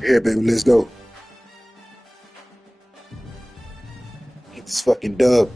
Here, baby, let's go. Get this fucking dub.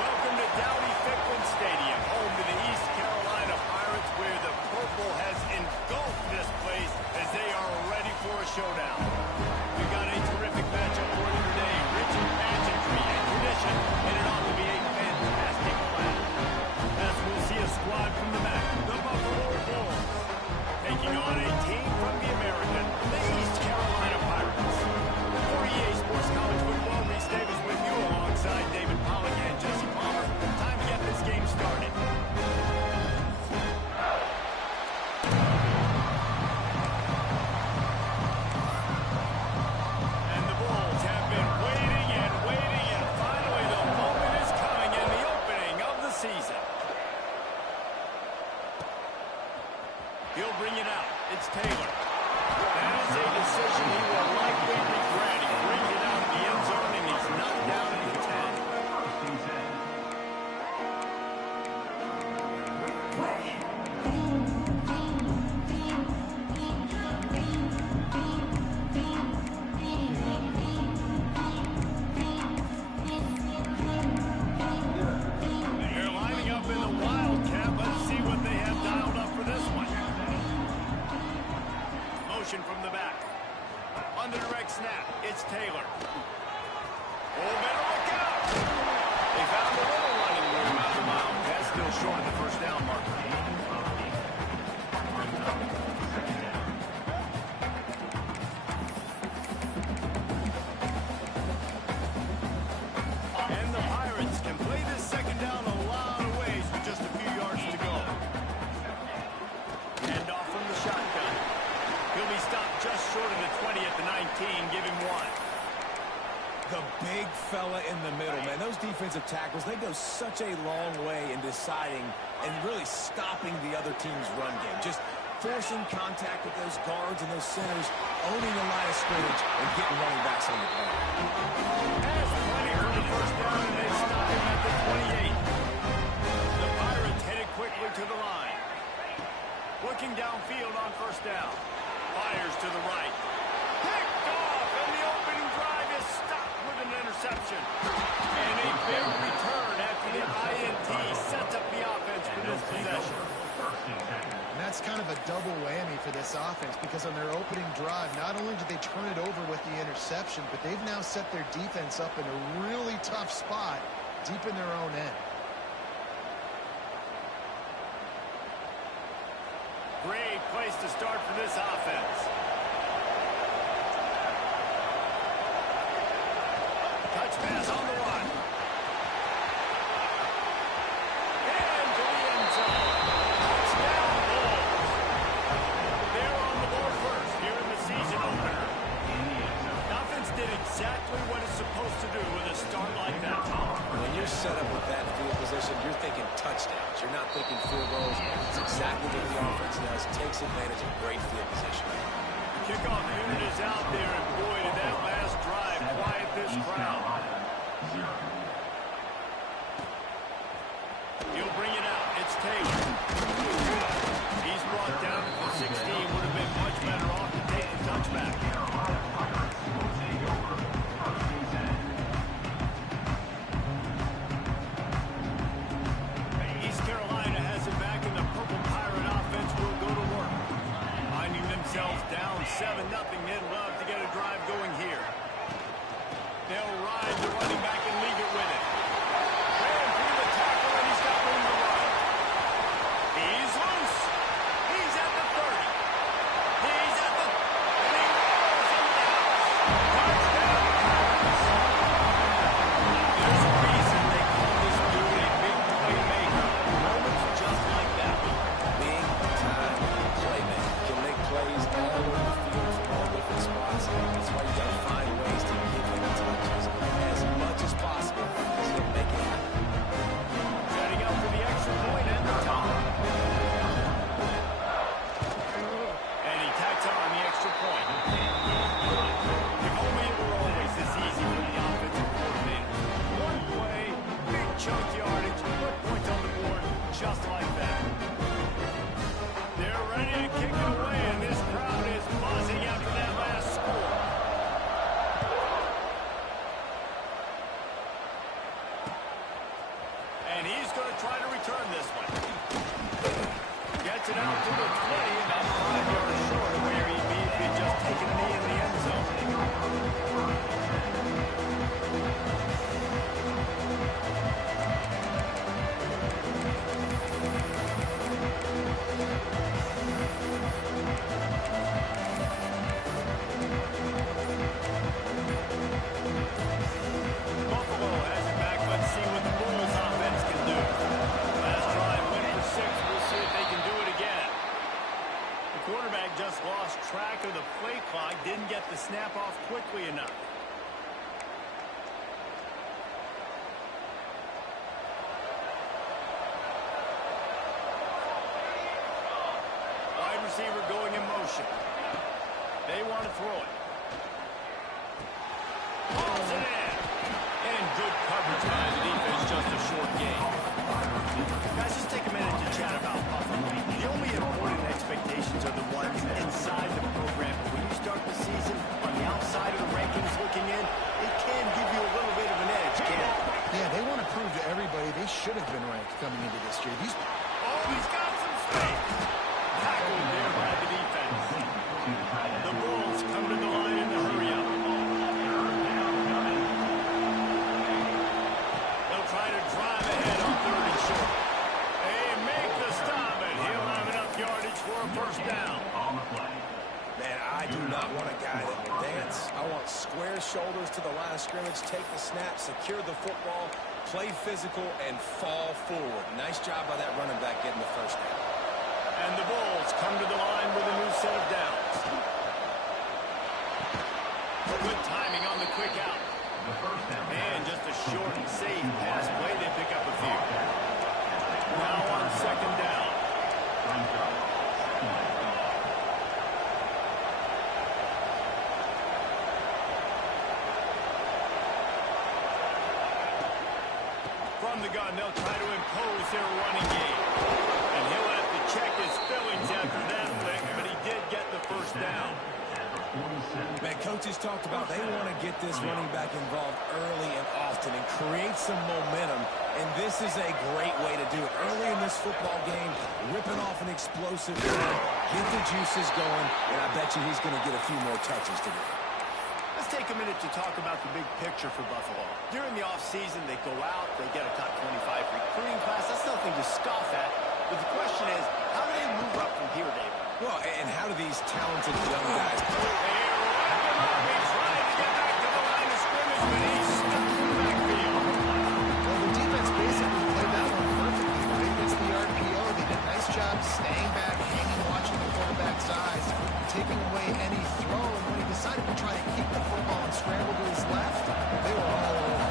Welcome to Dowdy-Ficklen Stadium, home to the East Carolina Pirates, where the purple has engulfed this place as they are ready for a showdown. We've got a terrific matchup for you today, rich in pageantry and tradition, and it ought to be a fantastic clash. As we'll see a squad from the back, the Buffalo Bulls, taking on a team from the American, the East Carolina Pirates. For EA Sports College Football, Reese Davis with you alongside David Pollock and Jesse Palmer. Time to get this game started. And the Bulls have been waiting, and finally the moment is coming in the opening of the season. He'll bring it out. It's Taylor. That is a decision he will likely regret. He brings it out of the end zone, and he's knocked down at the 10. They're lining up in the Wildcat. Let's see what they have dialed up for this one. Motion from the back. On the direct snap, it's Taylor. Oh, better look out! They found a little running room out of the Wildcat. Still short of the first down marker. And the Pirates can play this second down a lot of ways with just a few yards to go. Hand off from the shotgun. He'll be stopped just short of the 20 at the 19. Give him one. The big fella in the middle, man. Those defensive tackles, they go such a long way in deciding and really stopping the other team's run game. Just forcing contact with those guards and those centers, owning the line of scrimmage, and getting running backs on the play. Has plenty for the first down, and they stop him at the 28. The Pirates headed quickly to the line. Looking downfield on first down. Fires to the right. Picked off, and the opening drive is stopped with an interception. And a big return after the INT sets up the offense for this possession. And that's kind of a double whammy for this offense, because on their opening drive, not only did they turn it over with the interception, but they've now set their defense up in a really tough spot deep in their own end. Great place to start for this offense. Touch pass on the run. And to the end zone. Touchdown Bulls. They're on the board first here in the season opener. The offense did exactly what it's supposed to do with a start like that. When you're set up with that field position, you're thinking touchdowns. You're not thinking field goals. It's exactly what the offense does. Takes advantage of great field position. Kickoff unit is out there, and boy, did that last drive quiet this crowd. He'll bring it out. It's Taylor. He's brought down to the 16. Would have been much better off to take the touchback. East Carolina has it back, and the Purple Pirate offense will go to work. Finding themselves down 7-0, they'd love to get a drive going here. They'll ride the running back and leave it with it. Ran through the tackle, and he's got room to run. He's loose. He's at the 30. He's at the... and he rolls him down. Touchdown, Packers. There's a reason they call this dude a big playmaker. Moments just like that. Big time playmaker. Can make plays all over the field from all different spots. That's why you got to find ways to give him touches as much as possible because he'll make it happen. Setting up for the extra point and the top. And he tacks on the extra point. If only it were always this easy for the offensive coordinator. One play, big chunk yardage, put points on the board, just like that. They're ready to kick it away, and this crowd is buzzing after that last score. And he's going to try to return this one. Gets it out to the 20, about 5 yards short of where he'd be if he'd just taken a knee in the end zone. Buffalo has it back. Let's see what the Bulls offense can do. Last drive went for 6. We'll see if they can do it again. The quarterback just lost track of the play clock, didn't get the snap off quickly enough. Wide receiver going in motion. They want to throw it. Pulls it in. And good coverage by the defense, just a short game. Guys, just take a minute to chat about Buffalo. The only important expectations are the ones inside the program. But when you start the season on the outside of the rankings looking in, it can give you a little bit of an edge, can't it? Yeah, they want to prove to everybody they should have been ranked coming into this year. Oh, he's got some space. Tackled there by the defense. The Bulls come to the line in the hurry up. They'll try to drive ahead on 3rd and short. They make the stop, and he'll have enough yardage for a first down. Man, I do not want a guy that will dance. I want square shoulders to the line of scrimmage, take the snap, secure the football, play physical, and fall forward. Nice job by that running back getting the first down. And the Bulls come to the line with a new set of downs. Good timing on the quick out. And just a short and safe pass play. They pick up a few. Now on 2nd down. From the gun, they'll try to impose their running game. And he'll have to check his fillings after that flick, but he did get the first down. Man, coaches talked about they want to get this running back involved early and often and create some momentum, and this is a great way to do it. Early in this football game, ripping off an explosive run, get the juices going, and I bet you he's going to get a few more touches today. Let's take a minute to talk about the big picture for Buffalo. During the offseason, they go out, they get a top 25 recruiting class. That's nothing to scoff at. But the question is, how do they move up from here, David? Well, and how do these talented young guys... He's trying to get back to the line of scrimmage, but he's stuck in the backfield. Well, the defense basically played that one perfectly, right? It's the RPO. They did a nice job staying back, hanging, watching the quarterback's eyes, taking away any throw. And when he decided to try to keep the football and scramble to his left, they were all over.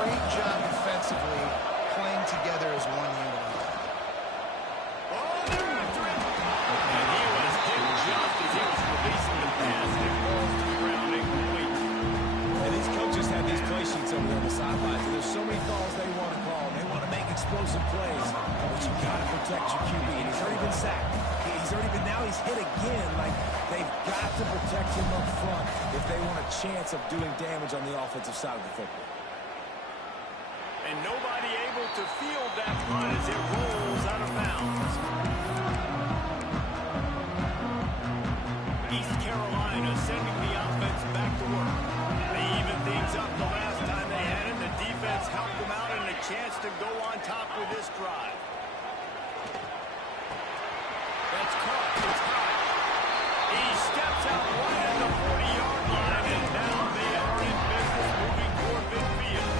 Great job defensively, playing together as one unit. Oh, they're after him. And he was hit just as he was releasing the pass. It falls to the ground incomplete. And these coaches have these play sheets over there on the sidelines, and there's so many calls they want to call. They want to make explosive plays, but you got to protect your QB. And he's already been sacked. Now he's hit again. Like, they've got to protect him up front if they want a chance of doing damage on the offensive side of the football. And nobody able to field that punt as it rolls out of bounds. East Carolina sending the offense back to work. They even things up the last time they had it. The defense helped them out and a chance to go on top with this drive. That's caught. It's high. He steps out right at the 40-yard line, and now they are in business moving toward midfield.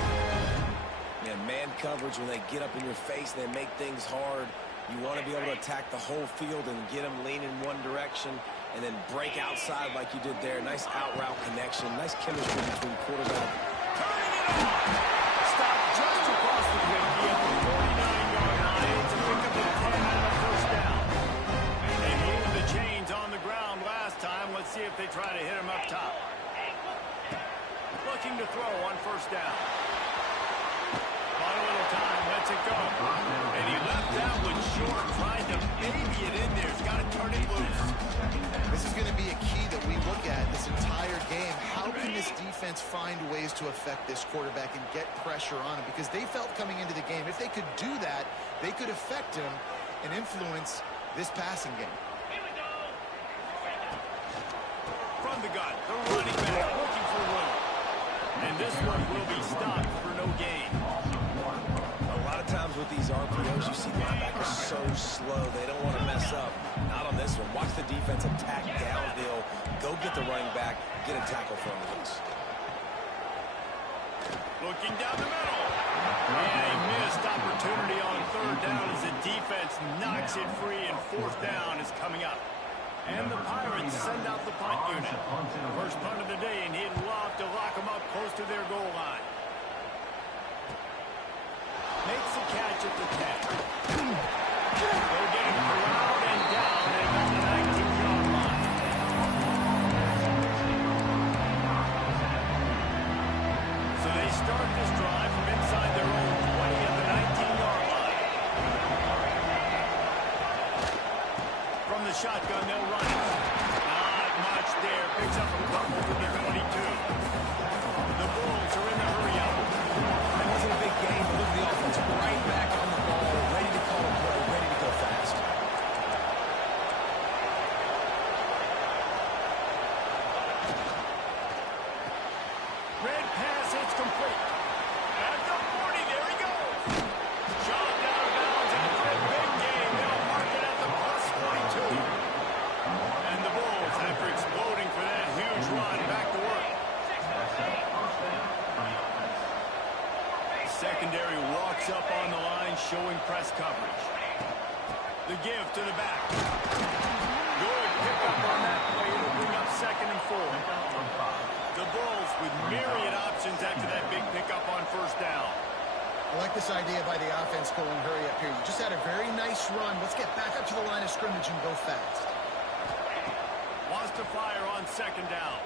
Yeah, man coverage, when they get up in your face, they make things hard. You want to be able to attack the whole field and get them leaning one direction and then break outside like you did there. Nice out route connection. Nice chemistry between quarterback. Turning it on. Stop just across the 50 at the 49-yard line to pick up a 10 and a first down. They moved the chains on the ground last time. Let's see if they try to hit him up top. Looking to throw on first down. Got a little time, lets it go. And he left that one short, trying to baby it in there. He's got to turn it loose. This is going to be a key that we look at this entire game. How can this defense find ways to affect this quarterback and get pressure on him? Because they felt coming into the game, if they could do that, they could affect him and influence this passing game. From the gun, the running back looking for room. And this one will be stopped for no gain. A lot of times with these RPOs, you see linebackers so slow, they don't want to mess up. Not on this one. Watch the defense attack downhill, go get the running back, get a tackle for him loose. Looking down the middle. And a missed opportunity on third down as the defense knocks it free, and fourth down is coming up. And the Pirates send out the punt unit. First punt of the day, and he'd love to lock them up close to their goal line. Makes a catch at the 10. They'll get him corralled and down at about the 19-yard line. So they start this drive from inside their own 20 at the 19-yard line. From the shotgun, they'll run it. Not much there. Picks up a couple to the 22. The Bulls are in the hurry-up. That wasn't a big game, but look at the offense. Right back on the ball, ready to call a play, ready to go fast. Red pass, it's complete. At the 40, there he goes. Shoved out of bounds after a big game. They'll mark it at the plus 42. And the Bulls, after exploding for that huge run, back to work. Secondary walks up on the line, showing press coverage. The give to the back. Good pickup on that play to bring up 2nd and 4. The Bulls with myriad options after that big pickup on first down. I like this idea by the offense going hurry up here. You just had a very nice run. Let's get back up to the line of scrimmage and go fast. Wants to fire on 2nd down.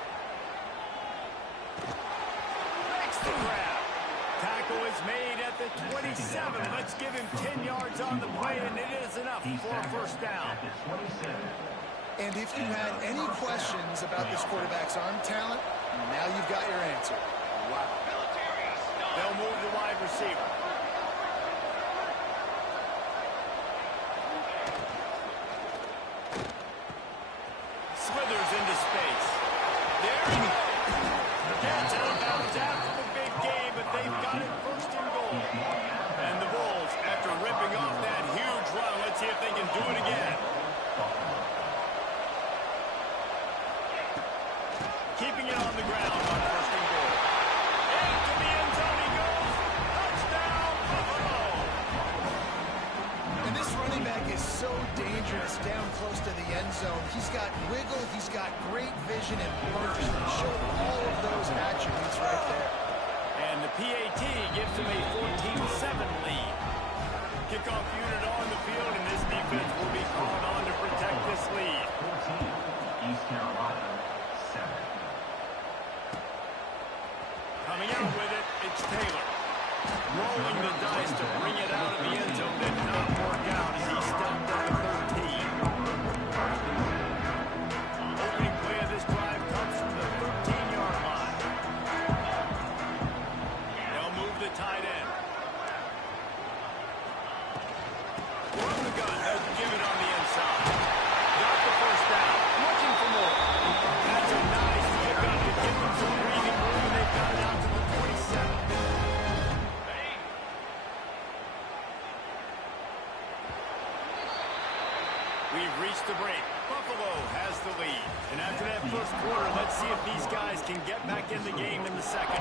Makes the grab. Tackle is made at the 27. Let's give him 10 yards on the play, and it is enough for a first down. And if you had any questions about this quarterback's arm talent, now you've got your answer. Wow. They'll move the wide receiver. Slithers into space. There he goes. Gets out of bounds after the big game, but they've got it first and goal. And the Bulls, after ripping off that huge run, let's see if they can do it again. this down close to the end zone. He's got wiggle, he's got great vision and burst. He showed all of those attributes right there. And the PAT gives him a 14-7 lead. Kickoff unit on the field, and this defense will be called on to protect this lead. 14, East Carolina, 7. Coming out with it, it's Taylor. Rolling the dice to bring it out of the end zone. Did not work out as he stopped at the 13. Opening play of this drive comes from the 13-yard line. They'll move the tight end. From the gun, they'll give it on the inside. Got the first down. Looking for more. That's a nice pickup to give them some breathing room, and they've got it out to the 27. We've reached the break. Buffalo has the lead. And after that first quarter, let's see if these guys can get back in the game in the second.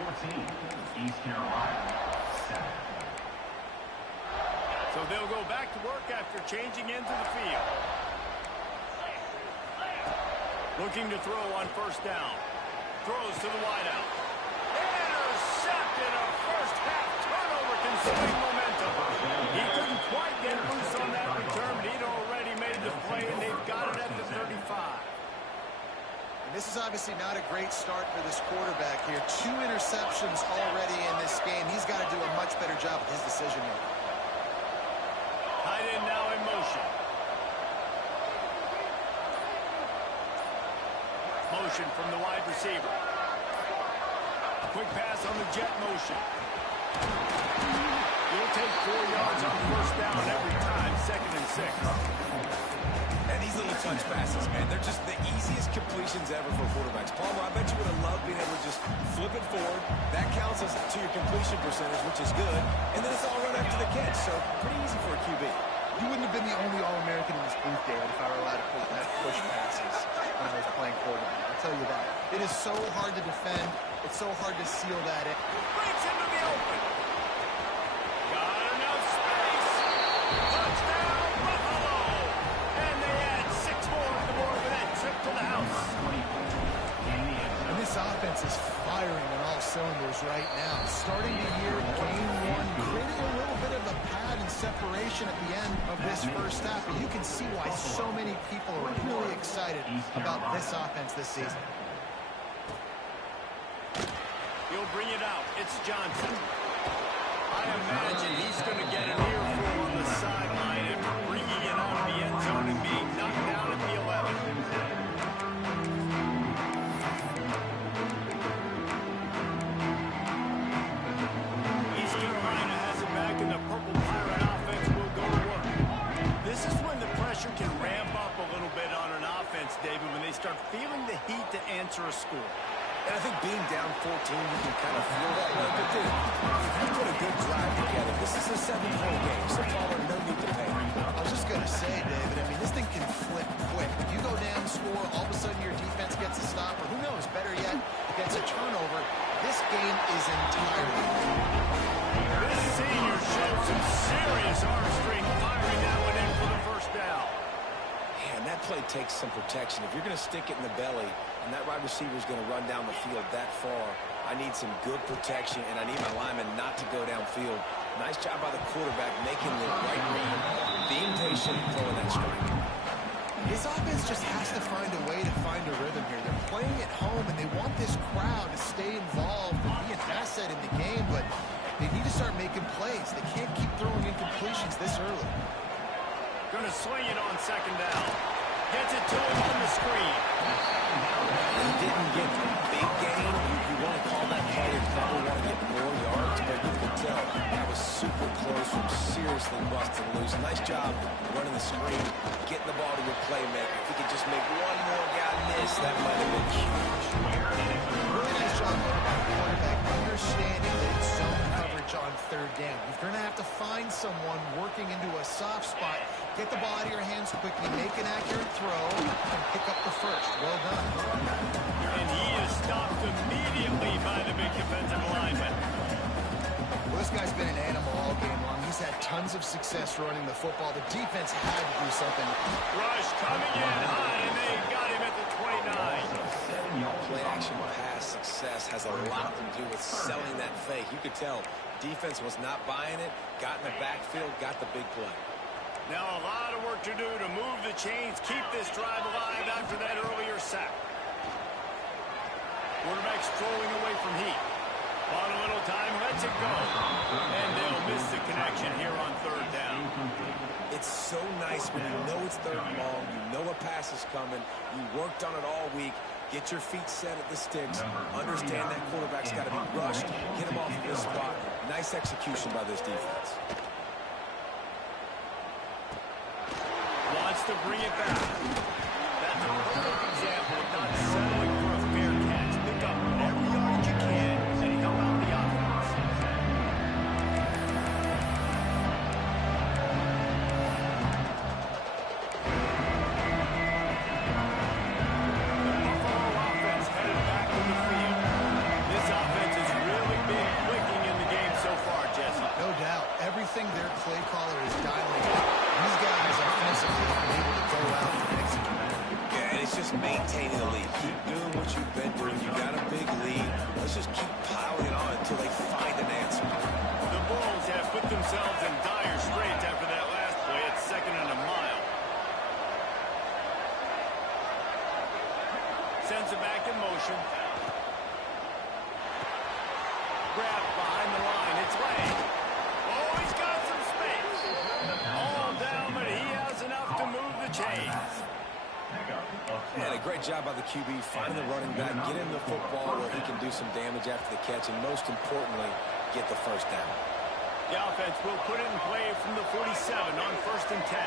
14, East Carolina, 7. So they'll go back to work after changing into the field. Looking to throw on first down. Throws to the wideout. Intercepted, a first half turnover can swing momentum. He couldn't quite get loose on that return, but he'd already made the play, and they've got it at the 35. And this is obviously not a great start for this quarterback here. 2 interceptions already in this game. He's got to do a much better job with his decision-making. Tight end now in motion. Motion from the wide receiver. A quick pass on the jet motion. He'll take 4 yards on first down every time, 2nd and 6. And these little touch passes, man, they're just the easiest completions ever for quarterbacks. Palmer, I bet you would have loved being able to just flip it forward. That counts as to your completion percentage, which is good. And then it's all run after the catch, so pretty easy for a QB. You wouldn't have been the only All-American in this booth, David, if I were allowed to push passes when I was playing quarterback. I'll tell you that. It is so hard to defend. It's so hard to seal that in. Breaks into the open. Got enough space. Touchdown, Buffalo. And they add 6 more on the board with that trip to the house. And this offense is firing on all cylinders right now. Starting the year, game 1, creating a little bit of a pad and separation at the end of this first half. But you can see why so many people are really excited about this offense this season. He'll bring it out. It's Johnson. I imagine he's going to get an earful on the sideline after bringing it out of the end zone and being knocked down at the 11. East Carolina has it back, and the Purple Pirate offense will go to work. This is when the pressure can ramp up a little bit on an offense, David, when they start feeling the heat to answer a score. And I think being down 14, you can kind of feel that way. But dude, if you put a good drive together, this is a 7-point game, so Palmer, no need to pay. I was just going to say, David, I mean, this thing can flip quick. If you go down, score, all of a sudden your defense gets a stop, or who knows, better yet, gets a turnover. This game is entirely different. This senior showed some serious arm strength firing that one in for the first down. Man, that play takes some protection. If you're going to stick it in the belly and that wide receiver is going to run down the field that far, I need some good protection, and I need my lineman not to go downfield. Nice job by the quarterback making the right read, being patient, throwing that strike. This offense just has to find a way to find a rhythm here. They're playing at home, and they want this crowd to stay involved and be an asset in the game, but they need to start making plays. They can't keep throwing incompletions this early. Going to swing it on 2nd down. Gets it to him on the screen. He didn't get the big gain. You want to call that play and probably want to get more yards, but you can tell that was super close from seriously busting loose. Nice job running the screen, getting the ball to your playmaker. If he could just make one more guy miss, that might have been huge. Really nice job by the quarterback, understanding that it's zone coverage on 3rd down. You're going to have to find someone working into a soft spot, get the ball out of your hands quickly, make an accurate throw, and pick up the first. Well done. And he is stopped immediately by the big defensive lineman. Well, this guy's been an animal all game long. He's had tons of success running the football. The defense had to do something. Rush coming in high, and they got him at the 29. Play action pass success has a lot to do with selling that fake. You could tell defense was not buying it, got in the backfield, got the big play. Now a lot of work to do to move the chains, keep this drive alive after that earlier sack. Quarterback strolling away from heat. On a little time, lets it go. And they'll miss the connection here on third down. It's so nice when you know it's third and long, you know a pass is coming, you worked on it all week, get your feet set at the sticks, understand that quarterback's got to be rushed, get him off of this spot. Nice execution by this defense. Wants to bring it back. That's a perfect example of not settling for a fair catch. Pick up every yard you can and help out the offense. The Buffalo offense headed back to the field. This offense has really been clicking in the game so far, Jesse. No doubt. Everything their play caller is dialing up. These guys offensively have been able to go out and execute. Yeah, and it's just maintaining the lead. Keep doing what you've been doing. You got a big lead. Let's just keep piling on until they find an answer. The Bulls have put themselves in dire straits after that last play at 2nd and a mile. Sends it back in motion. Grabbed behind the line. It's Lane. Oh, he's got some space. All down, but he has enough to move the chains. And a great job by the QB finding the running back, get him the football where he can do some damage after the catch, and most importantly, get the first down. The offense will put it in play from the 47 on 1st and 10.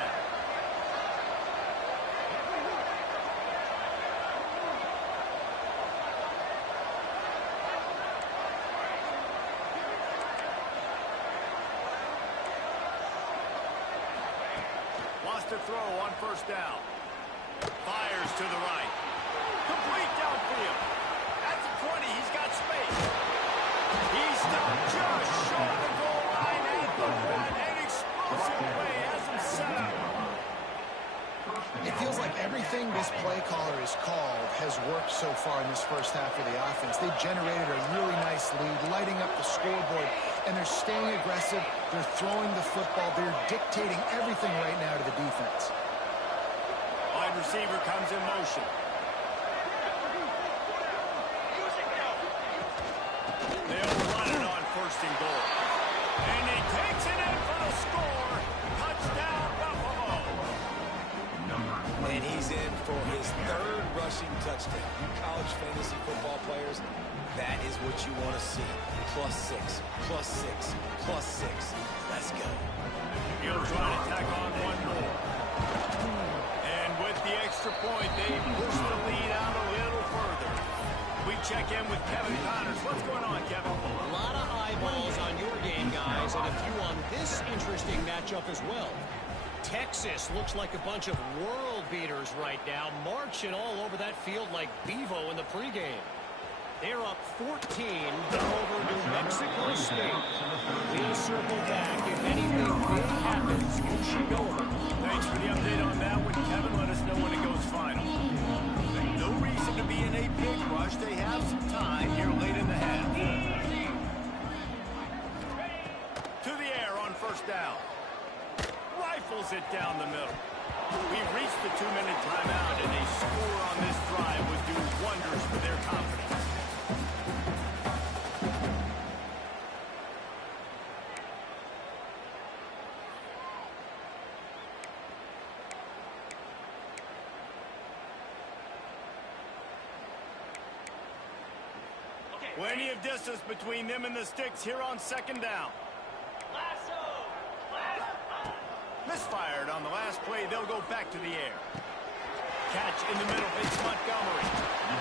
Wants to throw on 1st down. Fires to the right. Complete downfield. At the 20, he's got space. He's stopped just short of the goal line at the 1. An explosive play has him set up. It feels like everything this play caller has called has worked so far in this first half of the offense. They generated a really nice lead, lighting up the scoreboard, and they're staying aggressive. They're throwing the football. They're dictating everything right now to the defense. Wide receiver comes in motion. They'll run it on 1st and goal. And he takes it in for the score. Touchdown, Buffalo. And he's in for his 3rd rushing touchdown. You college fantasy football players, that is what you want to see. +6, +6, +6. Let's go. He'll try to tack on one more. And with the extra point, they push the lead out a little further. We check in with Kevin Connors. What's going on, Kevin? A lot of eyeballs on your game, guys, and a few on this interesting matchup as well. Texas looks like a bunch of world beaters right now, marching all over that field like Bevo in the pregame. They're up 14 over New Mexico State. We'll circle back if anything big happens in Chicago. Thanks for the update on that one, Kevin. Let us know when it goes final. No reason to be in a big rush. They have some time here late in the half. To the air on 1st down. Rifles it down the middle. We've reached the 2-minute timeout, and a score on this drive would do wonders for their confidence. Plenty of distance between them and the sticks here on 2nd down. Misfired on the last play. They'll go back to the air. Catch in the middle. It's Montgomery.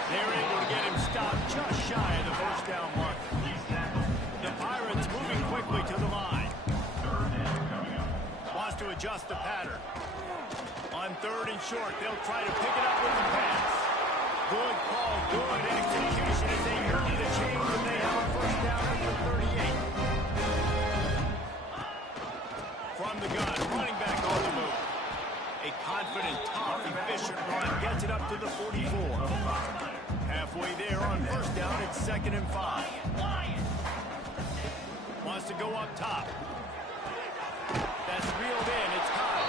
They're able to get him stopped just shy of the 1st down mark. The Pirates moving quickly to the line. Wants to adjust the pattern. On 3rd and short, they'll try to pick it up with the pass. Good call, good execution as they move the chains, and they have a 1st down at the 38. from the gun, running back on the move. A confident, tough, efficient run gets it up to the 44. Halfway there on first down, it's 2nd and 5. Wants to go up top. That's reeled in, it's high.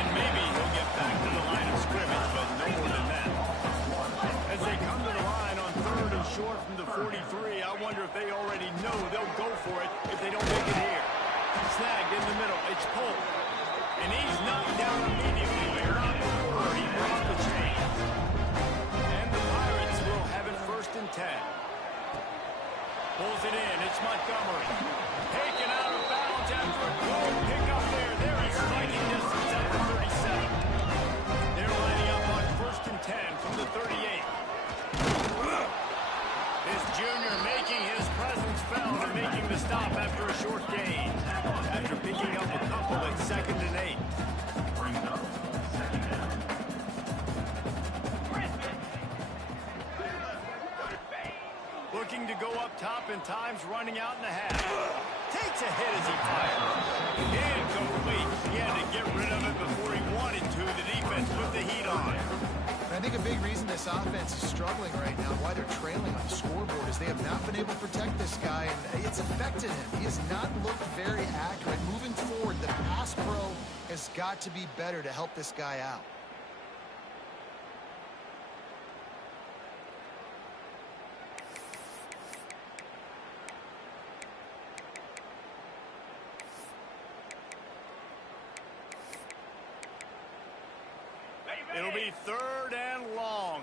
And maybe he'll get back to the line of scrimmage, but no more than that. As they come to the line on 3rd and short from the 43, I wonder if they already know they'll go for it if they don't make it here. Snagged in the middle, it's pulled. And he's knocked down immediately, but not before he breaks the chains. And the Pirates will have it 1st and 10. Pulls it in, it's Montgomery. Taken out of bounds after a good pickup there. There is striking distance at the 37. They're lining up on 1st and 10 from the 38. This junior making his presence felt and making the stop after a short gain. After picking up a couple at 2nd and 8. Looking to go up top and time's running out in the half. Takes a hit as he fires. Incomplete. He had to get rid of it before he wanted to. The defense put the heat on. I think a big reason this offense is struggling right now, why they're trailing on the scoreboard, is they have not been able to protect this guy, and it's affected him. He has not looked very accurate. Moving forward, the pass pro has got to be better to help this guy out. It'll be 3rd and long.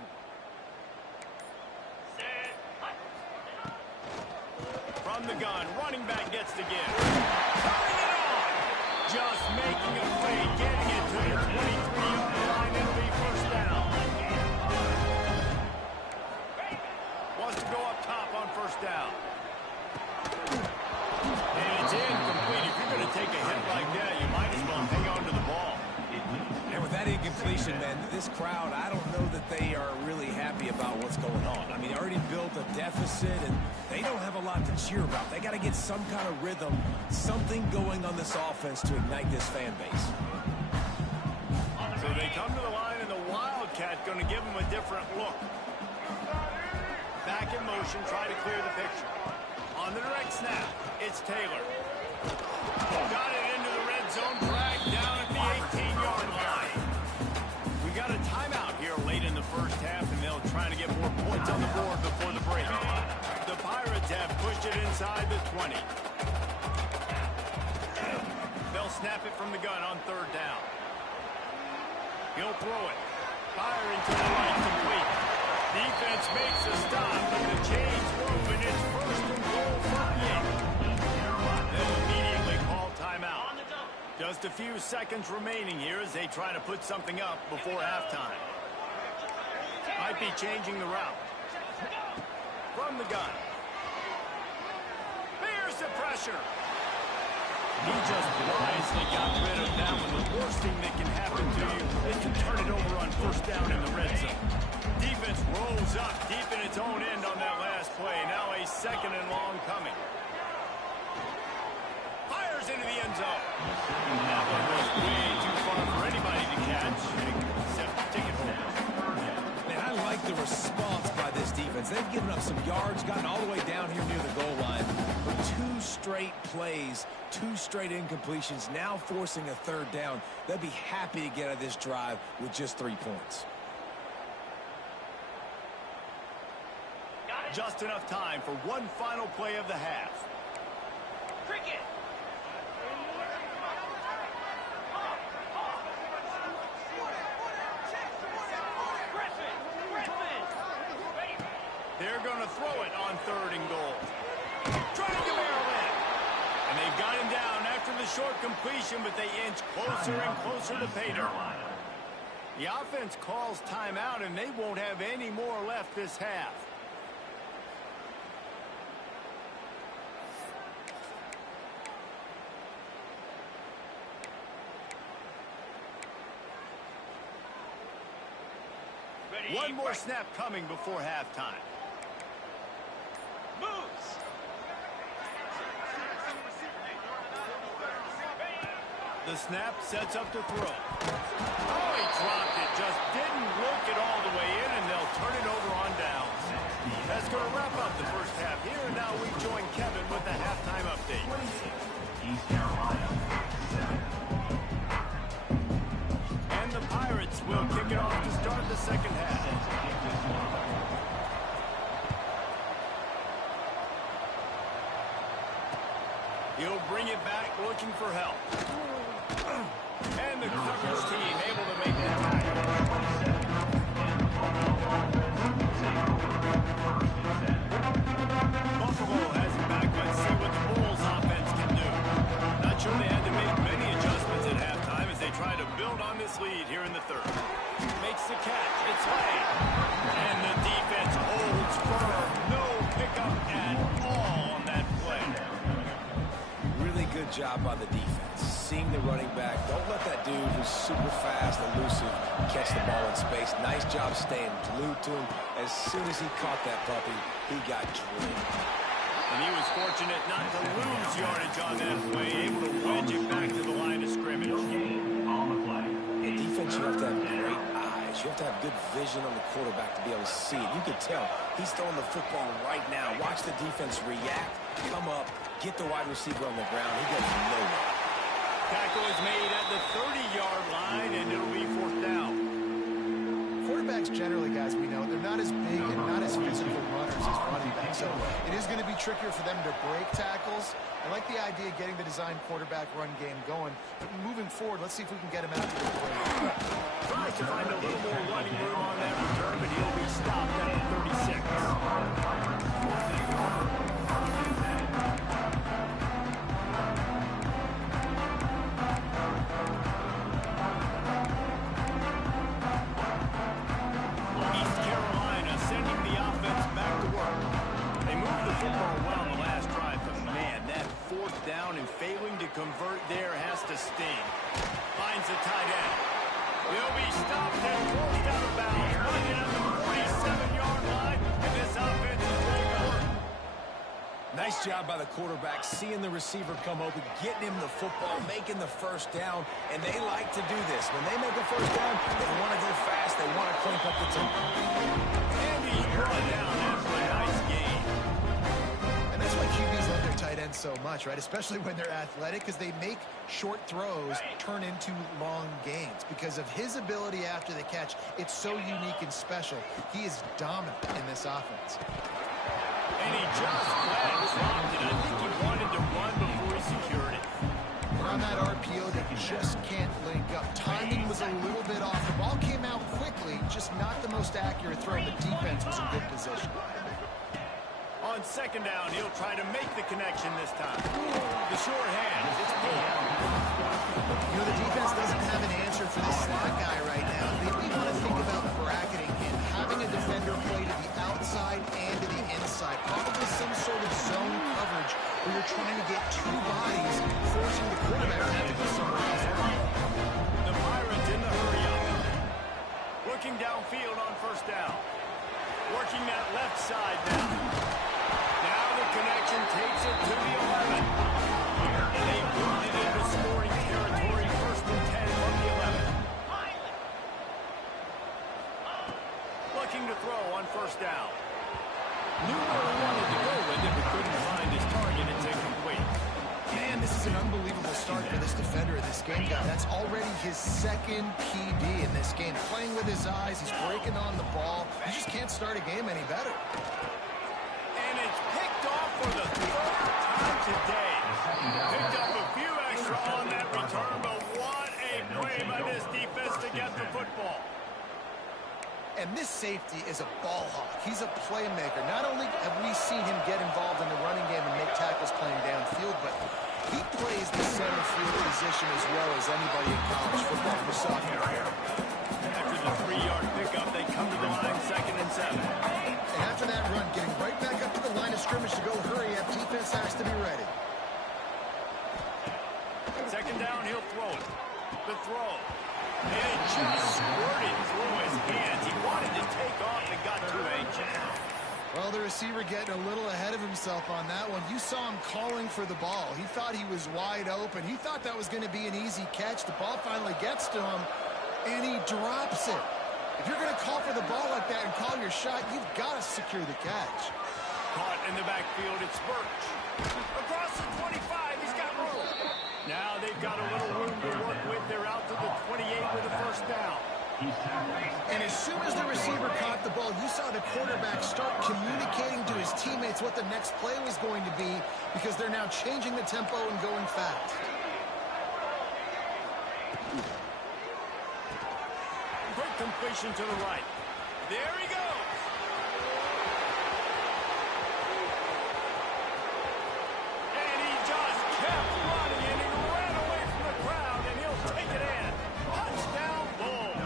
From the gun, running back gets the give. Turning it on! Just making a play, getting it to the 23-yard line. It'll be 1st down. Wants to go up top on 1st down. And it's incomplete. If you're going to take a hit like that, you might as well hang on to the ball. And with that incompletion, man, this crowd, I don't know that they are really happy about what's going on. I mean, they already built a deficit, and they don't have a lot to cheer about. They got to get some kind of rhythm, something going on this offense to ignite this fan base. So they come to the line, and the Wildcat going to give them a different look. Back in motion, try to clear the picture. On the direct snap, it's Taylor. Got it into the red zone, dragged down at the 18-yard line. We got a timeout here late in the first half, and they'll try to get more points on the board before the break. The Pirates have pushed it inside the 20. They'll snap it from the gun on 3rd down. He'll throw it. Fire into the right, complete. Defense makes a stop, but the chains open. It's 1st and goal from the 8. They'll immediately call timeout. Just a few seconds remaining here as they try to put something up before halftime. Might be changing the route. From the gun. Bears the pressure. He just wisely got rid of that one. The worst thing that can happen to you is to turn it over on 1st down in the red zone. Defense rolls up deep in its own end on that last play. Now a 2nd and long coming. Fires into the end zone. That one was way too far for anybody to catch, except the ticket holder. Man, I like the response by this defense. They've given up some yards, gotten all the way down here near the goal line. For 2 straight plays, 2 straight incompletions, now forcing a 3rd down. They'll be happy to get out of this drive with just 3 points. Just enough time for one final play of the half. Cricket. They're going to throw it on 3rd and goal. Trying to barrel in. And they've got him down after the short completion, but they inch closer and closer to pay dirt. The offense calls timeout, and they won't have any more left this half. One more snap coming before halftime. Moves. The snap sets up to throw. Oh, he dropped it. Just didn't look it all the way in, and they'll turn it over on downs. That's going to wrap up the first half here. Now we join Kevin with the halftime update. East Carolina, 7. And the Pirates will kick it off to start the second half. He'll bring it back looking for help. And the coverage team able to make the tackle. Buffalo has it back. Let's see what the Bulls offense can do. Not sure they had to make many adjustments at halftime as they try to build on this lead here in the third. Makes the catch. It's late. And the defense holds firm. No pickup at all on that play. Really good job by the defense. Seeing the running back. Don't let that dude who's super fast, elusive, catch the ball in space. Nice job staying glued to him. As soon as he caught that puppy, he got drilled. And he was fortunate not to lose yardage on that play, able to wedge it back to the line of scrimmage. On the play. In defense, you have to have great eyes. You have to have good vision on the quarterback to be able to see it. You can tell he's throwing the football right now. Watch the defense react, come up, get the wide receiver on the ground. He goes nowhere. Tackle is made at the 30-yard line, and it'll be fourth down. Quarterbacks generally, guys, we know, they're not as big and not as physical runners as running backs. So it is going to be trickier for them to break tackles. I like the idea of getting the design quarterback run game going. But moving forward, let's see if we can get him out of the break. Tries to find a little more running room on that return, but he'll be stopped at the 36. East Carolina sending the offense back to work. They moved the football well on the last drive, but man, that fourth down and failing to convert there has to sting. Finds the tight end. He'll be stopped and forced out of bounds. Running at the 47-yard line, and this offense is going to work. Nice job by the quarterback, seeing the receiver come open, getting him the football, making the first down, and they like to do this. When they make a first down, they want to go fast, they want to crank up the tempo. And he's brought down after a nice game. And that's why QBs love their tight ends so much, right? Especially when they're athletic, because they make short throws turn into long gains. Because of his ability after the catch, it's so unique and special. He is dominant in this offense. And he just flat dropped it. I think he wanted to run before he secured it. On that RPO, they just can't link up. Timing was a little bit off. The ball came out quickly, just not the most accurate throw. The defense was in good position. On second down, he'll try to make the connection this time. The short hand, it's pulled. You know, the defense doesn't have an answer for this slot guy right now. They really want to think about bracketing him, having a defender play to the outside and to the inside. Probably some sort of zone coverage where you're trying to get two bodies, forcing the quarterback to have to go somewhere else. The Pirates in the hurry-up. Looking downfield on first down. Working that left side now. Now the connection takes it to the 11. And they moved it into scoring territory, 1st and 10 from the 11. Looking to throw on first down. Knew where he wanted to go with it, but couldn't find his target. It's incomplete. Man, this is an unbelievable start for this defender in this game, guy. That's already his second PB in this game. Playing with his eyes, he's breaking on the ball. You just can't start a game any better. And it's picked off for the third time today. Picked up a few extra on that return, but what a play by this defense to get the football. And this safety is a ball hawk. He's a playmaker. Not only have we seen him get involved in the running game and make tackles playing downfield, but he plays the center field position as well as anybody in college football. We saw him here. After the 3-yard pickup, they come to the line 2nd and 7. And after that run, getting right back up to the line of scrimmage to go hurry up, defense has to be ready. Second down, he'll throw it. The throw. And it just squirted through his hands. He wanted to take off and got too anxious. Well, the receiver getting a little ahead of himself on that one. You saw him calling for the ball. He thought he was wide open. He thought that was going to be an easy catch. The ball finally gets to him, and he drops it. If you're going to call for the ball like that and call your shot, you've got to secure the catch. Caught in the backfield, it's Birch. Across the 25, he's got room. Now they've got a little room to work with. They're out to the 28 with a first down. And as soon as the receiver caught the ball, you saw the quarterback start communicating to his teammates what the next play was going to be, because they're now changing the tempo and going fast. Great completion to the right. There he goes. And he just kept running, and he ran away from the crowd, and he'll take it in. Touchdown, Bulls.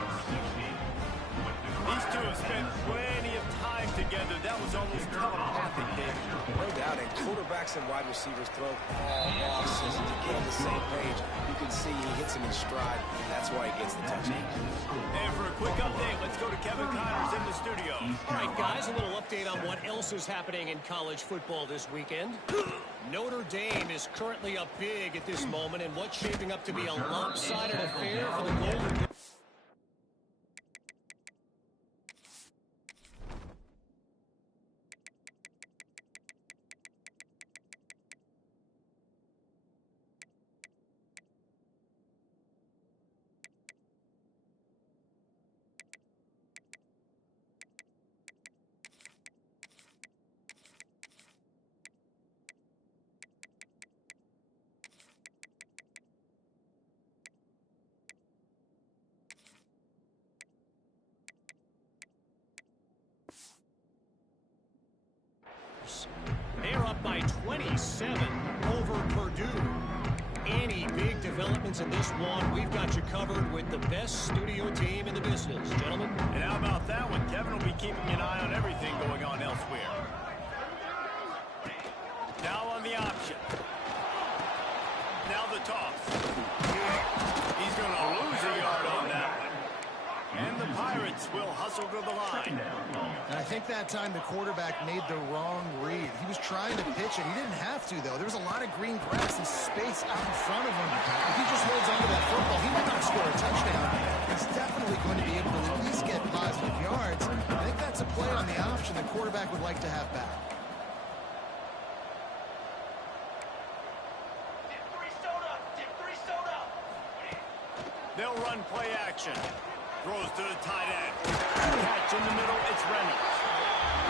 These two have spent plenty of time together. That was almost telepathic, David. No doubt, and quarterbacks and wide receivers throw all off season to get on the same page. You can see he hits him in stride, and that's why he gets the touchdown. And for a quick update, let's go to Kevin Connors in the studio. All right, guys, a little update on what else is happening in college football this weekend. Notre Dame is currently up big at this moment in what's shaping up to be a lopsided affair for the Golden. They're up by 27 over Purdue. Any big developments in this one, we've got you covered with the best studio team in the business, gentlemen. And how about that one? Kevin will be keeping an eye on everything going on elsewhere. Now on the option. Now the toss. He's going to lose a yard on that one. And the Pirates will hustle to the line. And I think that time the quarterback made the wrong read. He was trying to pitch it. He didn't have to, though. There was a lot of green grass and space out in front of him. If he just holds onto that football, he might not score a touchdown. He's definitely going to be able to at least get positive yards. I think that's a play on the option the quarterback would like to have back. They'll run play action. Throws to the tight end. Catch in the middle, it's Reynolds.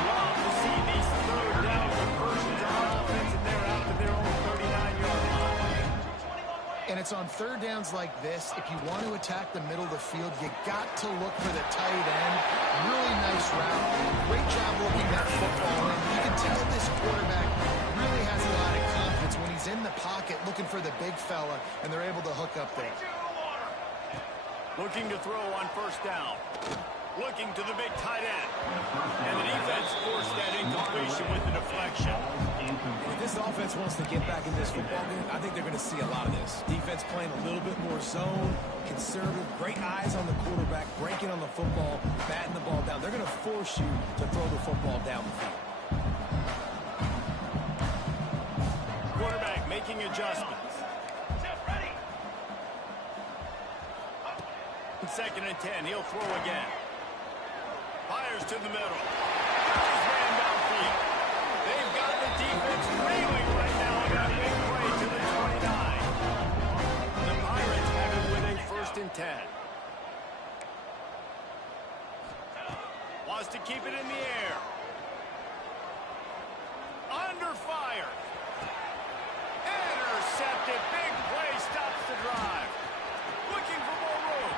Love to see these third down conversions on offense, and they're out to their own 39-yard line. And it's on third downs like this. If you want to attack the middle of the field, you got to look for the tight end. Really nice route. Great job looking that football in. You can tell this quarterback really has a lot of confidence when he's in the pocket looking for the big fella, and they're able to hook up there. Looking to throw on first down. Looking to the big tight end. And the defense forced that incompletion with the deflection. If this offense wants to get back in this football game, I think they're going to see a lot of this. Defense playing a little bit more zone, conservative, great eyes on the quarterback, breaking on the football, batting the ball down. They're going to force you to throw the football down the field. Quarterback making adjustments. Second and 10, he'll throw again. Fires to the middle. Guys ran downfield. They've got the defense reeling right now on that big play to the 29. The Pirates have it with a first and 10. Wants to keep it in the air. Under fire. Intercepted. Big play stops the drive. Looking for more room.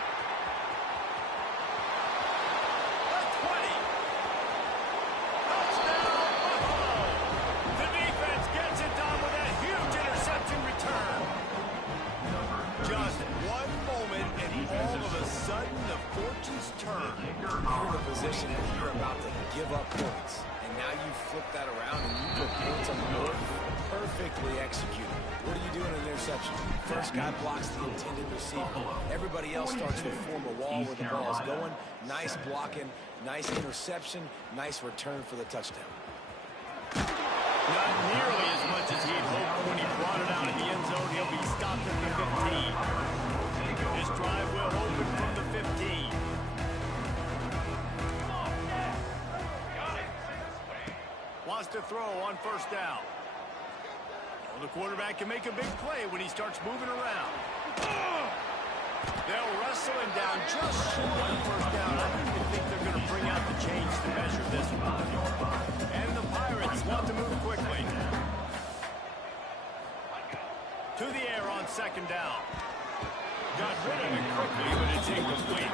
Sudden, the fortunes turn. You're in a position that you're about to give up points, and now you flip that around and you put points on the board. Perfectly executed. What do you do in an interception? First guy blocks the intended receiver. Everybody else starts to form a wall where the ball is going. Nice blocking, nice interception, nice return for the touchdown. Not nearly as much as he'd hoped when he brought it out in the end zone. He'll be stopped at the 15. This drive will open from the 15. Wants to throw on first down. Well, the quarterback can make a big play when he starts moving around. They'll wrestle him down just short on first down. I don't even think they're going to bring out the chains to measure this one. And the Pirates want to move quickly. To the air on second down. Got rid of it quickly, but it's incomplete.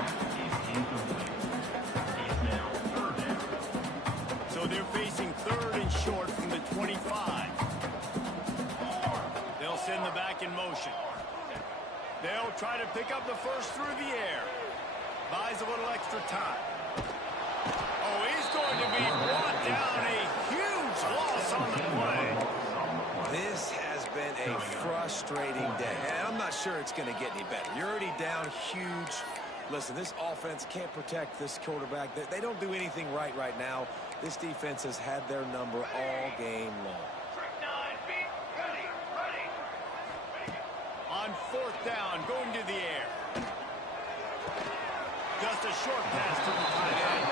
So they're facing third and short from the 25. They'll send the back in motion. They'll try to pick up the first through the air. Buys a little extra time. Oh, he's going to be brought down. A huge loss on the play. This has been a frustrating day, and I'm not sure it's going to get any better. You're already down huge. Listen, this offense can't protect this quarterback. They don't do anything right now. This defense has had their number all game long. On fourth down, going to the air. Just a short pass to the tight end.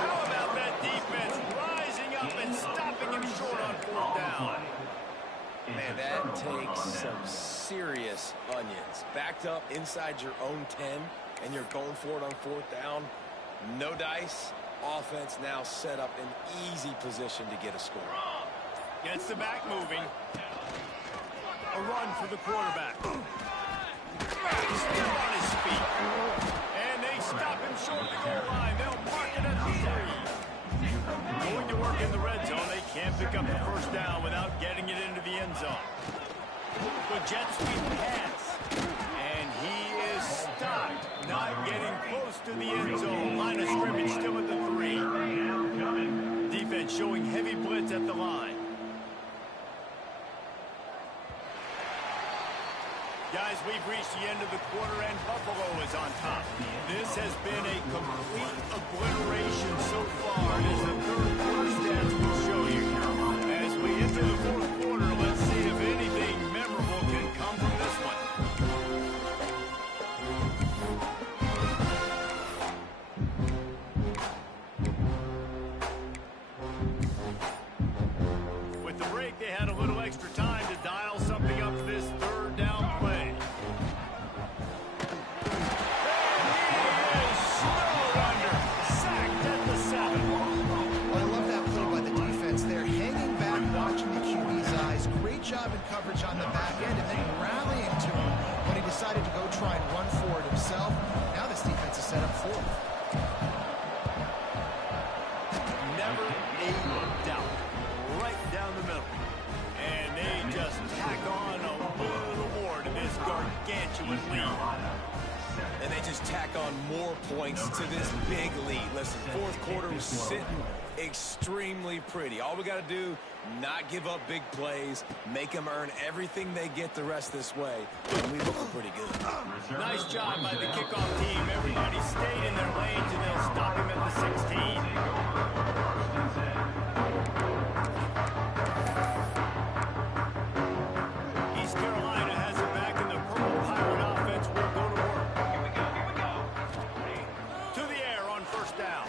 How about that defense rising up and stopping him short on fourth down? Man, that takes some serious onions. Backed up inside your own 10, and you're going for it on fourth down. No dice. Offense now set up an easy position to get a score. Gets the back moving. A run for the quarterback. He's still on his feet. And they stop him short of the goal line. They'll mark it at the 3. Going to work in the red zone. They can't pick up the first down without getting it into the end zone. The jet sweep pass. And he is stopped. Not getting close to the end zone. Line of scrimmage still at the 3. Defense showing heavy blitz at the line. Guys, we've reached the end of the quarter, and Buffalo is on top. This has been a complete obliteration so far, as the third quarter stats will show you. As we enter the fourth quarter, let's see if anything memorable can come from this one. With the break, they had a little extra time to dial something up for this third down play. Job in coverage on the back end, and then rallying to him when he decided to go try and run for it himself. Now this defense is set up for him. Never a doubt. Right down the middle. And they just tack on a little more to this gargantuan lead. And they just tack on more points to this big lead. Listen, fourth quarter was sitting extremely pretty. All we got to do, not give up big plays, make them earn everything they get the rest this way, and we look pretty good. Nice job by the kickoff team. Everybody stayed in their lanes, and they'll stop him at the 16. East Carolina has it back, and the Purple Pirate offense will go to work. To the air on first down.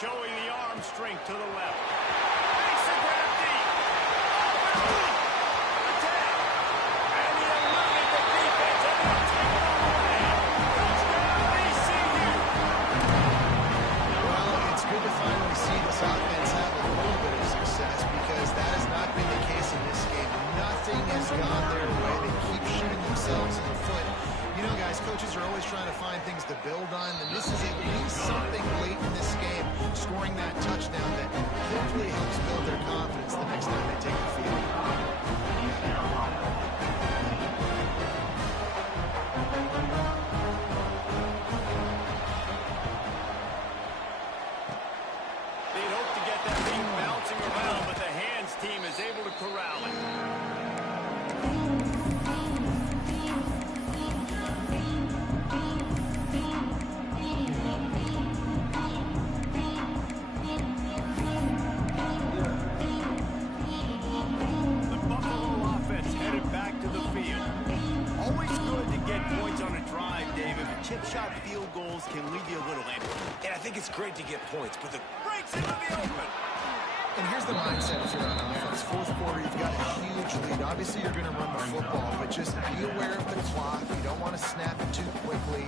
Showing the arm strength to the left. Makes the grab deep. Attack. And he eluded the defense, and they'll take it away. Touchdown, RBC. Well, it's good to finally see this offense have a little bit of success, because that has not been the case in this game. Nothing has gone their way. They keep shooting themselves in the foot. You know, guys, coaches are always trying to find things to build on, and this is at least something late in this game, scoring that touchdown that hopefully helps build their confidence the next time they take the field. They'd hope to get that thing bouncing around, but the hands team is able to corral it. chip shot field goals can leave you a little empty. And I think it's great to get points, but the breaks into the open. And here's the mindset if you're on offense. Fourth quarter, you've got a huge lead. Obviously, you're going to run the football, but just be aware of the clock. You don't want to snap it too quickly.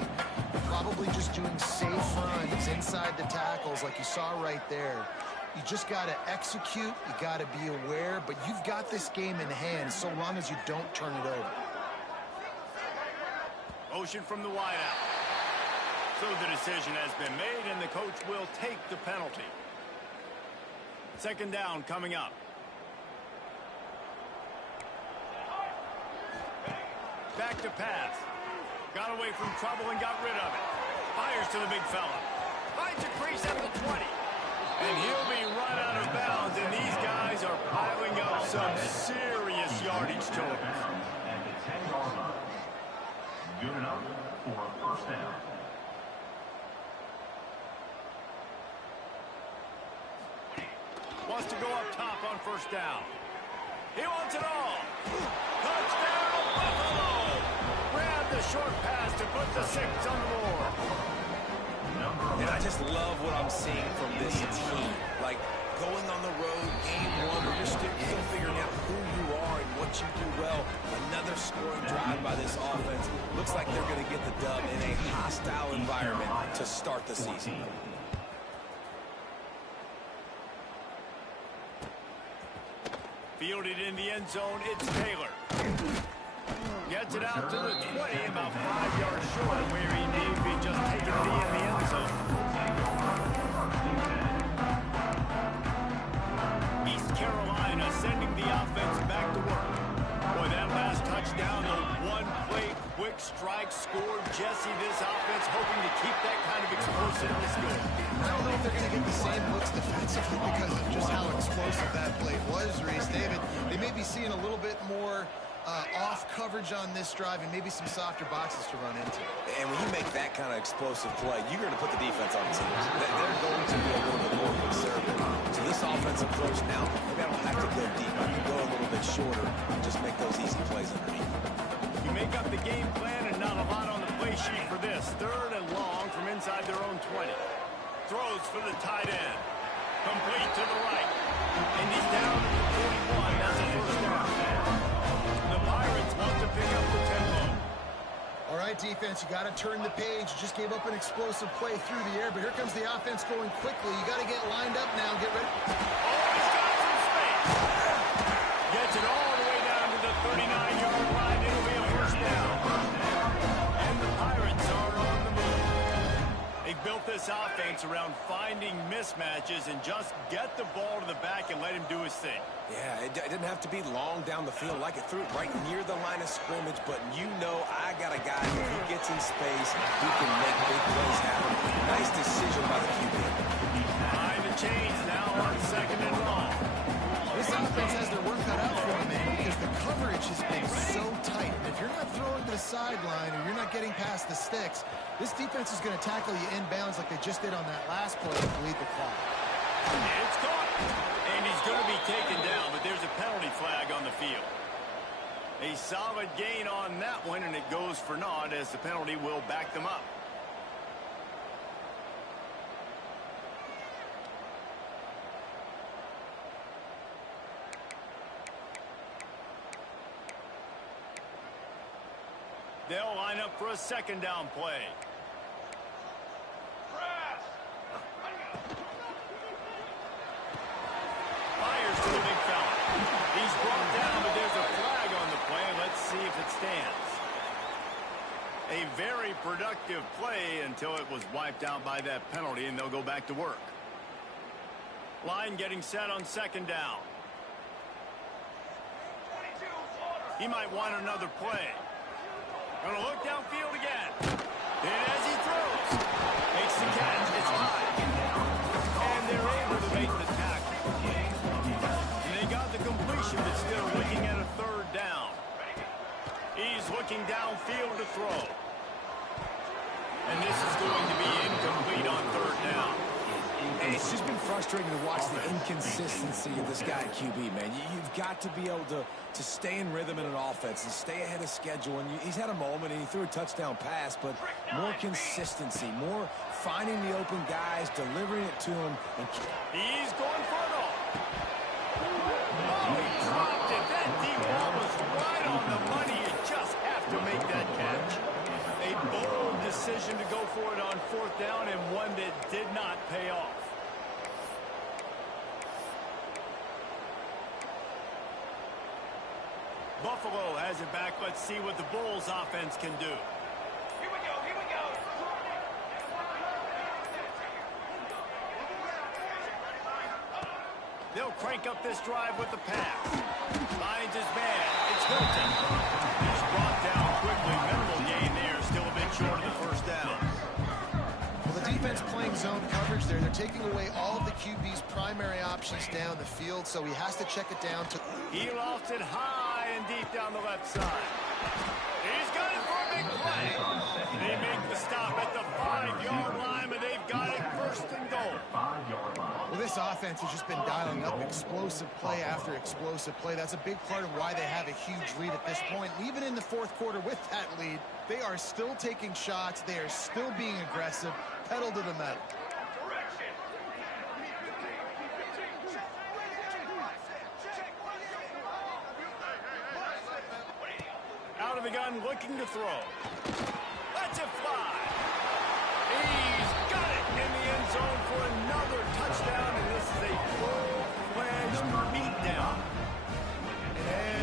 Probably just doing safe runs inside the tackles like you saw right there. You just got to execute. You got to be aware, but you've got this game in hand so long as you don't turn it over. Motion from the wideout. So the decision has been made, and the coach will take the penalty. Second down coming up. Back to pass. Got away from trouble and got rid of it. Fires to the big fella. Finds a crease at the 20. And he'll be run out of bounds, and these guys are piling up some serious yardage totals. At the 10-yard line. Good enough for a first down. Wants to go up top on first down. He wants it all. Touchdown, Buffalo! Grab the short pass to put the 6 on the board. And I just love what I'm seeing from this team. Like, going on the road, game one, where you're still figuring out who you are and what you do well. Another scoring drive by this offense. Looks like they're going to get the dub in a hostile environment to start the season. Fielded in the end zone, it's Taylor. Gets it out to the 20, about 5 yards short of where he may be just taking it in the end zone. East Carolina sending the offense back to work. Boy, that last touchdown, the one-play quick strike scored. Jesse, this offense hoping to keep that kind of explosiveness going. I don't know if they're going to get the same looks defensively because of just how explosive that play was, Reese. David, they may be seeing a little bit more off coverage on this drive and maybe some softer boxes to run into. And when you make that kind of explosive play, you're going to put the defense on the team. They're going to be a little bit more conservative. So this offensive approach now, maybe I don't have to go deep. I can go a little bit shorter and just make those easy plays underneath. You make up the game plan and not a lot on the play sheet for this. Third and long from inside their own 20. Throws for the tight end. Complete to the right. And he's down to the 41. That's a first down. The Pirates want to pick up the tempo. All right, defense, you got to turn the page. You just gave up an explosive play through the air, but here comes the offense going quickly. You got to get lined up now. Get ready. Oh, he's got some space. Gets it all the way down to the 39-yard line. It'll be a first down. And the Pirates are on the move. They built this offense around finding mismatches and just get the ball to the back and let him do his thing. Yeah, it didn't have to be long down the field. Like it threw it right near the line of scrimmage, but you know I got a guy who gets in space, who can make big plays happen. Nice decision by the QB. Behind the chains now on second and long. This offense has their work cut out for them, man, because the coverage has been so tight. And if you're not throwing to the sideline or you're not getting past the sticks, this defense is going to tackle you inbounds like they just did on that last play to lead the clock. It's caught. And he's going to be taken down, but there's a penalty flag on the field. A solid gain on that one, and it goes for naught as the penalty will back them up. They'll line up for a second down play. Fires to the big fella. He's brought down, but there's a flag on the play. Let's see if it stands. A very productive play until it was wiped out by that penalty, and they'll go back to work. Line getting set on second down. He might want another play. Gonna look downfield again. And as he throws, makes the catch. It's high. And they're able to make the tackle. And they got the completion, but still looking at a third down. He's looking downfield to throw. And this is going to be incomplete on third down. And it's It's just been frustrating to watch the inconsistency of this guy at QB, man. You've got to be able to stay in rhythm in an offense and stay ahead of schedule. And he's had a moment, and he threw a touchdown pass, but more consistency, more finding the open guys, delivering it to him. And he's going for it all. Oh, he dropped it. That deep ball was right on the money. You just have to make that catch. A bold decision to go for it on fourth down, and one that did not pay off. Buffalo has it back. Let's see what the Bulls offense can do. Here we go, here we go. They'll crank up this drive with the pass. Finds his man. It's Hilton. He's brought down quickly. Minimal gain there. Still a bit short of the first down. Well, the defense playing zone coverage there. They're taking away all of the QB's primary options down the field, so he has to check it down to... He lofts it high and deep down the left side. He's got it for a big play. They make the stop at the 5-yard line, but they've got it first and goal. Well, this offense has just been dialing up explosive play after explosive play. That's a big part of why they have a huge lead at this point. And even in the fourth quarter with that lead, they are still taking shots. They are still being aggressive, pedal to the metal. Out of the gun, looking to throw. Let's it fly. He's got it in the end zone for another touchdown, and this is a full-fledged beatdown.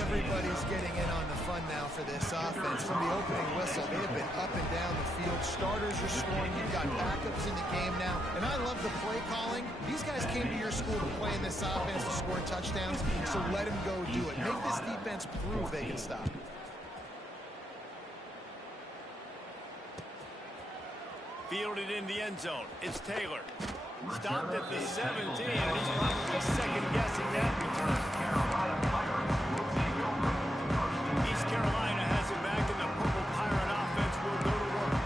Everybody's getting in on the fun now for this offense. From the opening whistle, they have been up and down the field. Starters are scoring. You've got backups in the game now. And I love the play calling. These guys came to your school to play in this offense to score touchdowns, so let them go do it. Make this defense prove they can stop. Fielded in the end zone. It's Taylor. Stopped at the 17, and he's probably second-guessing that return. East Carolina has it back, and the Purple Pirate offense will go to work.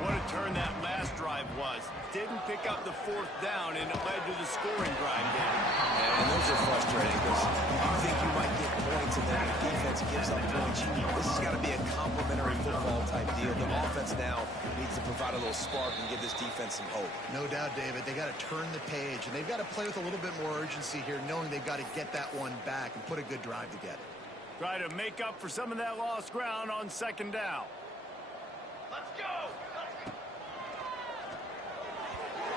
What a turn that last drive was. Didn't pick up the fourth down, and it led to the scoring drive, David. and those are frustrating because you think you might get points, and then the defense gives up points. This has got to be a complementary football-type deal. The offense now needs to provide a little spark and give this defense some hope. No doubt, David. They got to turn the page, and they've got to play with a little bit more urgency here, knowing they've got to get that one back and put a good drive together. Try to make up for some of that lost ground on second down. Let's go.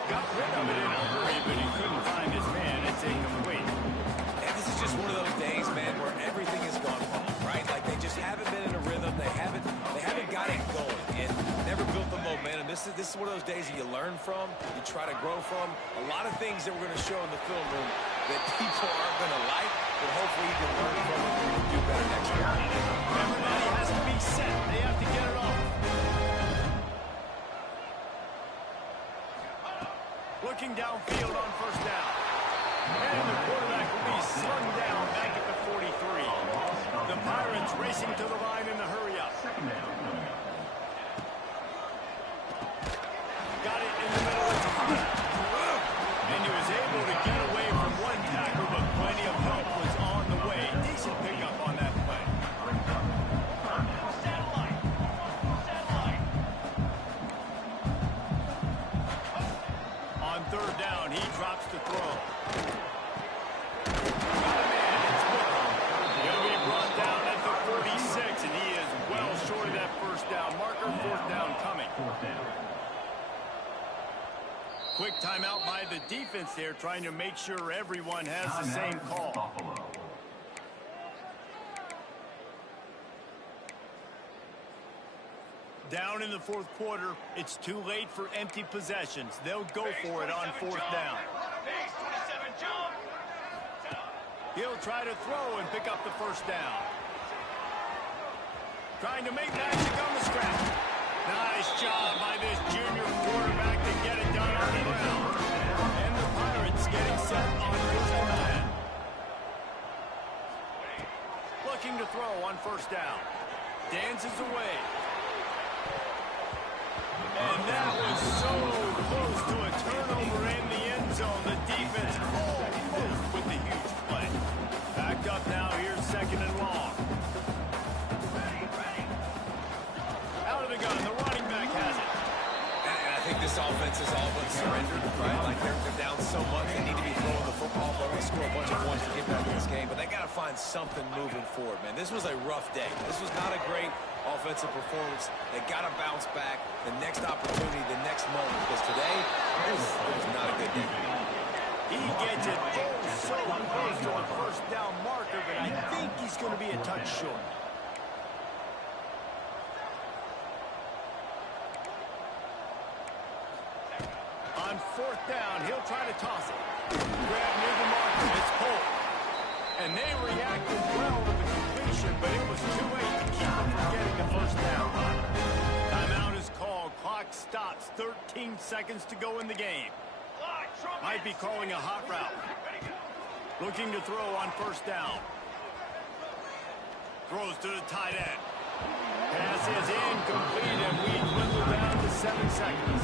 Got rid of it in a hurry, but he couldn't find his man. It's incomplete. And this is just one of those days, man, where everything has gone wrong, right? Like they just haven't been in a rhythm. They haven't got it going and never built the momentum. This is one of those days that you learn from, you try to grow from. A lot of things that we're going to show in the film room that people aren't going to like, but hopefully you can learn from it and do better next year. Everybody has to be set. They have to get it off. Looking downfield on first down. And the quarterback will be slung down back at the 43. The Pirates racing to the line in the hurry-up. Got it in the middle of the field. And he was able to get away from one tackle, but plenty of help was on the way. Decent pickup on that play. On third down, he drops to throw. Got a man, it's Booker. He'll be brought down at the 46, and he is well short of that first down marker. Fourth down coming. Quick timeout by the defense there, trying to make sure everyone has the same call. Down in the fourth quarter, it's too late for empty possessions. They'll go for it on fourth down. He'll try to throw and pick up the first down. Trying to make magic on the scratch. Nice job by this junior quarterback to get it done on the ground. And the Pirates getting set on first and 10. Looking to throw on first down. Dances away. And that was so close to a turnover in the end zone. The defense almost with the huge play. Backed up now. Here's second and long. Out of the gun. The running back has it. And I think this offense is all but surrendered, right? Like they're down so much, they need to be throwing the football. They're going to score a bunch of points to get back in this game, but they got to find something moving forward, man. This was a rough day. This was not a great offensive performance. They got to bounce back. The next opportunity, the next moment, because today it was not a good day. He gets it so close to the first down marker, but I think he's going to be a touch short. On fourth down, he'll try to toss it. Grab near the marker. It's Cole. And they reacted well to the completion, but it was too late to keep them from getting the first down. Timeout is called. Clock stops. 13 seconds to go in the game. Might be calling a hot route. Looking to throw on first down. Throws to the tight end. Pass is incomplete, and we dwindle down to 7 seconds.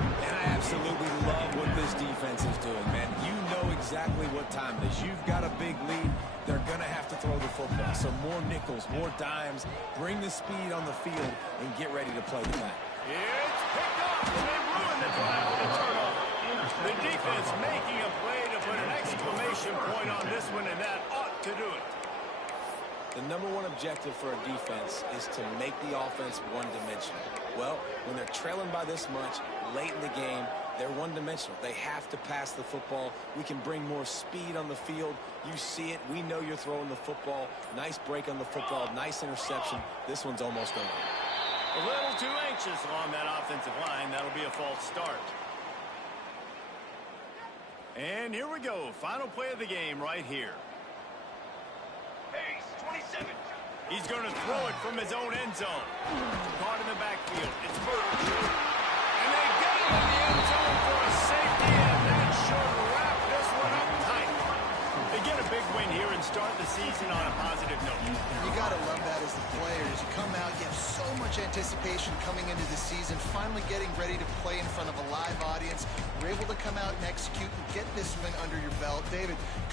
And I absolutely love what this defense is doing, man. You know exactly what time it is. You've got a big lead. They're going to have to throw the football. So more nickels, more dimes. Bring the speed on the field and get ready to play the back. It's picked up, and they ruin the drive with a turnover. The defense making a play to put an exclamation point on this one, and that ought to do it. The number one objective for a defense is to make the offense one-dimensional. Well, when they're trailing by this much late in the game, they're one-dimensional. They have to pass the football. We can bring more speed on the field. You see it. We know you're throwing the football. Nice break on the football. Nice interception. This one's almost over. A little too anxious along that offensive line. That'll be a false start. And here we go. Final play of the game right here. He's going to throw it from his own end zone. Caught in the backfield. It's Burke. And they get him in the end zone for a safety, and that should wrap this one up tight. They get a big win here and start the season on a positive note. You got to love that as the player. As you come out, you have so much anticipation coming into the season, finally getting ready to play in front of a live audience. You're able to come out and execute and get this win under your belt. David, good